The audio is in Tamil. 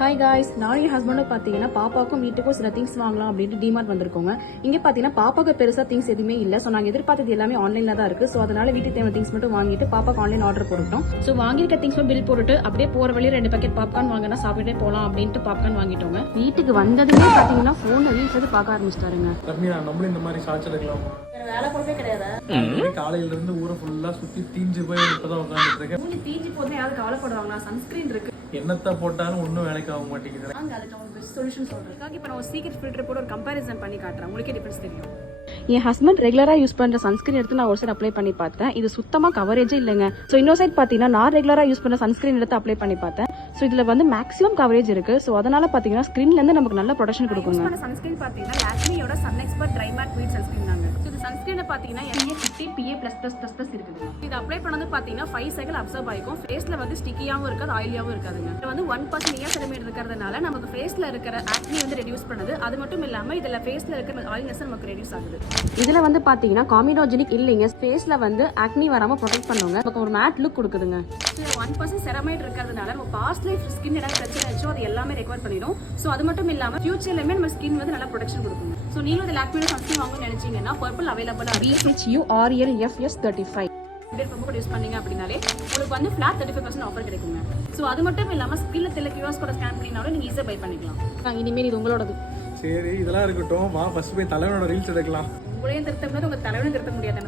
ஹாய் காய்ஸ், நான் என் ஹஸ்பண்டும் பார்த்தீங்கன்னா பாப்பாவுக்கும் வீட்டுக்கும் சில திங்ஸ் வாங்கலாம் அப்படின்ட்டு டிமார்ட் வந்திருக்கோங்க. இங்கே பார்த்தீங்கன்னா பாப்பாவுக்கு பெருசாக திங்ஸ் எதுவுமே இல்லை. ஸோ நாங்கள் எதிர்பார்த்தது எல்லாமே ஆன்லைனில் தான் இருக்குது. ஸோ அதனால வீட்டுக்கு தேவை திங்ஸ் மட்டும் வாங்கிட்டு பாப்பாக்கு ஆன்லைன் ஆர்டர் போட்டோம். ஸோ வாங்கியிருக்க திங்ஸ் பில் போட்டுட்டு அப்படியே போகிற வழியில் 2 பேக்கெட் பாப்கார்ன் வாங்கினா சாப்பிட்டே போகலாம் அப்படின்ட்டு பாப்கார்ன் வாங்கிட்டோங்க. வீட்டுக்கு வந்ததுமே பார்த்தீங்கன்னா ஃபோனில் ரீல்ஸ் வந்து பார்க்க ஆரம்பிச்சிட்டாருங்க. நம்மளும் இந்த மாதிரி ஷார்ட்ஸ் எடுக்கலாம். வேலை போட்டே கிடையாது. காலையில இருந்து ஊரை ஃபுல்லா சுத்தி தீஞ்சு போய் இப்பதான் உட்காந்துட்டு இருக்கேன். தீஞ்சு போதுமே யாரும் கவலைப்படுவாங்களா? சன்ஸ்கிரீன் இருக்கு, என்னத்த போட்டாலும் ஒன்றும் வேலைக்கு ஆக மாட்டேங்குது. அதுக்கு அவங்க பெஸ்ட் சொல்யூஷன் சொல்றேன். இப்போ நான் ஒரு சீக்ரெட் ஃபில்டர் போட்டு ஒரு கம்பேரிசன் பண்ணி காட்டுறேன், உங்களுக்கே டிஃபரன்ஸ் தெரியும். என் ஹஸ்பண்ட் ரெகுலரா யூஸ் பண்ற சன்ஸ்கிரீன் எடுத்து நான் ஒரு சைட் அப்ளை பண்ணி பார்த்தேன். இது சுத்தமா கவரேஜே இல்லைங்க. ஸோ இன்னொரு சைட் பாத்தீங்கன்னா நான் ரெகுலரா யூஸ் பண்ண சன்ஸ்கிரீன் எடுத்து அப்ளை பண்ணி பார்த்தேன். ஸோ இதுல வந்து மேக்ஸிமம் கவரேஜ் இருக்கு. ஸோ அதனால பாத்தீங்கன்னா ஸ்கிரீன்ல இருந்து நமக்கு நல்ல ப்ரொடெக்ஷன் கொடுக்குங்க. சன்ஸ்கிரீன் பாத்தீங்கன்னா லாக்மியோட சன் எக்ஸ்பர்ட் ட்ரை மேட் வீட் சன்ஸ்கிரீன் தாங்க. இது சன்ஸ்கிரீன் பாத்தீங்கன்னா PA50 PA+++ இருக்குது. இது அப்ளை பண்ணது பாத்தீங்கன்னா 5 சைக்கிள் அப்சர்வ் ஆயிக்கும். ஃபேஸ்ல வந்து ஸ்டிக்கியாவும் இருக்காது, ஆயிலியாவும் இருக்காதுங்க. இது வந்து 1% நியாசினமைட் இருக்கிறதுனால நமக்கு ஃபேஸ்ல இருக்கிற ஆக்னி வந்து ரெடியூஸ் பண்ணுது. அது மட்டும் இல்லாம இதுல ஃபேஸ்ல இருக்கிற ஆயில்னஸ் நமக்கு ரெடியூஸ் ஆகுது. இதுல வந்து பாத்தீங்கன்னா காமினோஜெனிக் இல்லைங்க. ஃபேஸ்ல வந்து ஆக்னி வராம ப்ரொடெக்ட் பண்ணுவாங்க. நமக்கு ஒரு மேட் லுக் கொடுக்குதுங்க. 1% செரமைட் இருக்கிறதுனால நம்ம பாஸ்ட் லைஃப் ஸ்கின் ஏதாவது பிரச்சனை ஆச்சோ அது எல்லாமே ரெக்கவர் பண்ணிடும். ஸோ அது மட்டும் இல்லாம ஃபியூச்சர்லயுமே நம்ம ஸ்கின் வந்து நல்லா ப்ரொடெக்ஷன் கொடுக்குங்க. ஸோ நீங்களும் இந்த லாக்மியோட சன்ஸ்கிரீன் வாங்கணும்னு நினைச்சீங்கன்னா பர்பிள் அவைலபிளா BHURLFS35 யூஸ் பண்ணீங்க அப்படின்னாலே உங்களுக்கு வந்து ஃபிளாட் 35% ஆஃபர் கிடைக்குங்க. ஸோ அது மட்டும் இல்லாம ஸ்கின்ல தெல்ல கியூஆர் கோட் ஸ்கேன் பண்ணினாலும் நீங்க ஈஸியா பை பண்ணிக்கலாம். இனிமேல் இது உங்களோடது. சரி, இதெல்லாம் இருக்கட்டும், வா ஃபர்ஸ்ட் போய் தலைவனோட ரீல்ஸ் எடுக்கலாம். உங்களையும் திருத்த முடியாது, உங்க தலைவனையும் திருத்த முடியாது.